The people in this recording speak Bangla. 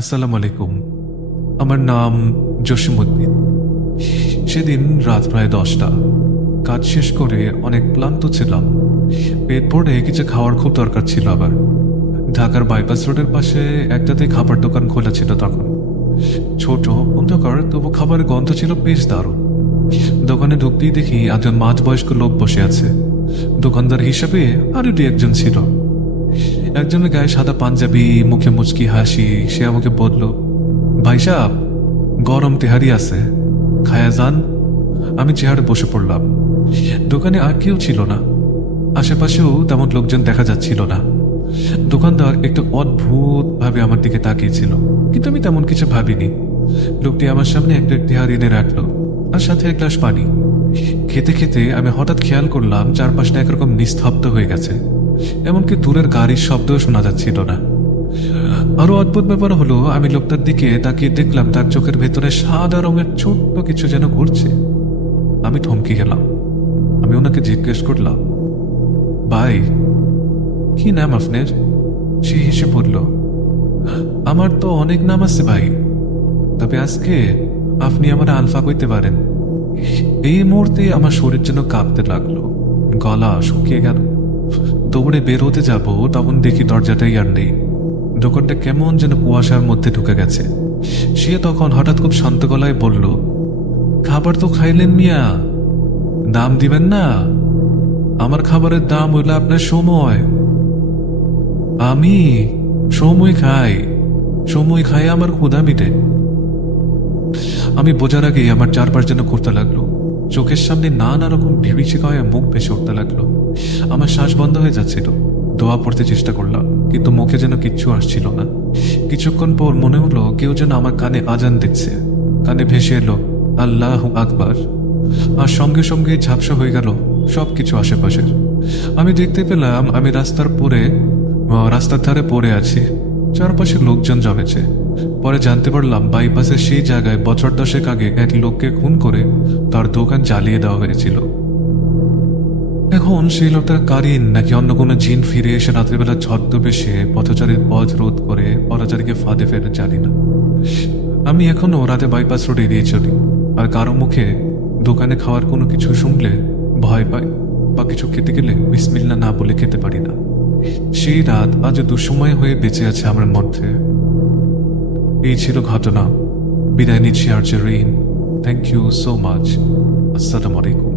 আসসালামু আলাইকুম। আমার নাম জসিমউদ্দিন। সেদিন রাত প্রায় 10টা। কাজ শেষ করে অনেক ক্লান্ত ছিলাম। পেট ভরে কিছু খাওয়ার খুব দরকার ছিল। আবার ঢাকার বাইপাস রোডের পাশে একটাতে খাবার দোকান খোলা ছিল তখন। ছোট, অন্ধকার, তবু খাবারের গন্ধ ছিল বেশ দারুণ। দোকানে ঢুকতেই দেখি একজন মাঝবয়স্ক লোক বসে আছে। দোকানদার হিসাবে আরো দু একজন ছিল। একজনের গায়ে সাদা পাঞ্জাবি, মুখে মুচকি হাসি। সে আমাকে বলল, ভাই সাহেব, গরম তেহারি আছে, খায়া যান। আমি চেয়ারে বসে পড়লাম। দোকানে আর কেউ ছিল না, আশেপাশেও তেমন লোকজন দেখা যাচ্ছিল না। দোকানদার একটু অদ্ভুত ভাবে আমার দিকে তাকিয়েছিল, কিন্তু আমি তেমন কিছু ভাবিনি। লোকটি আমার সামনে একটা তেহারি এনে রাখলো, আর সাথে এক গ্লাস পানি। খেতে খেতে আমি হঠাৎ খেয়াল করলাম চারপাশটা একরকম নিস্তব্ধ হয়ে গেছে। এমনকি দূরের গাড়ির শব্দও শোনা যাচ্ছিল না। আরো অদ্ভুত ব্যাপার হলো, আমি লোকটার দিকে তাকিয়ে দেখলাম তার চোখের ভেতরে সাদা রঙের ছোট্ট কিছু যেন ঘুরছে। আমি থমকে গেলাম। আমি ওনাকে জিজ্ঞেস করলাম, ভাই, কি নাম আপনার? সে হেসে বলল, আমার তো অনেক নাম আছে ভাই, তবে আজকে আপনি আমার আলফা কইতে পারেন। এই মুহূর্তে আমার শরীর যেন কাঁপতে লাগলো, গলা শুকিয়ে গেল। দৌড়ে বের হতে যাবো, তখন দেখি দরজাটাই আর নেই। দোকানটা কেমন যেন কুয়াশার মধ্যে ঢুকে গেছে। সে তখন হঠাৎ খুব শান্ত গলায় বলল, খাবার তো খাইলেন মিয়া, দাম দিবেন না? আমার খাবারের দাম হইল আপনার সময়। আমি সময় খাই আমার ক্ষুধা মিটে। আমি বোঝার আগেই আমার চারপাশ যেন করতে লাগলো। চোখের সামনে নানা রকম বিভীষিকা হয়ে মুখ ভেসে উঠতে লাগলো। আমার শ্বাস বন্ধ হয়ে যাচ্ছিল। দোয়া পড়তে চেষ্টা করলাম, কিন্তু মুখে যেন কিচ্ছু আসছিল না। কিছুক্ষণ পর মনে হলো কেউ যেন আমার কানে আজান দিচ্ছে। কানে ভেসে এলো আল্লাহু আকবার, আর সঙ্গে সঙ্গে ঝাপসা হয়ে গেল সবকিছু আশেপাশের। আমি দেখতে পেলাম আমি রাস্তার ধারে পড়ে আছি। চারপাশে লোকজন জমেছে। পরে জানতে পারলাম বাইপাসের সেই জায়গায় বছর 10 আগে এক লোককে খুন করে তার দোকান জ্বালিয়ে দেওয়া হয়েছিল। এখন সেই লোকটার কারিন নাকি অন্য কোনো জিন ফিরে এসে রাত্রিবেলা ছদ্মবেশে পথচারীর পথ রোধ করে পথচারীকে ফাঁদে ফেলে, জানি না। আমি এখনো রাতে বাইপাস রোড এড়িয়ে চলি, আর কারো মুখে দোকানে খাওয়ার কোনো কিছু শুনলে ভয় পাই, বা কিছু খেতে গেলে বিসমিল্লাহ না বলে খেতে পারি না। সেই রাত আজ দুঃসময় হয়ে বেঁচে আছে আমার মধ্যে। এই ছিল ঘটনা। বিদায় নিচ্ছি Arya Rin. Thank you so much. আসসালামু আলাইকুম।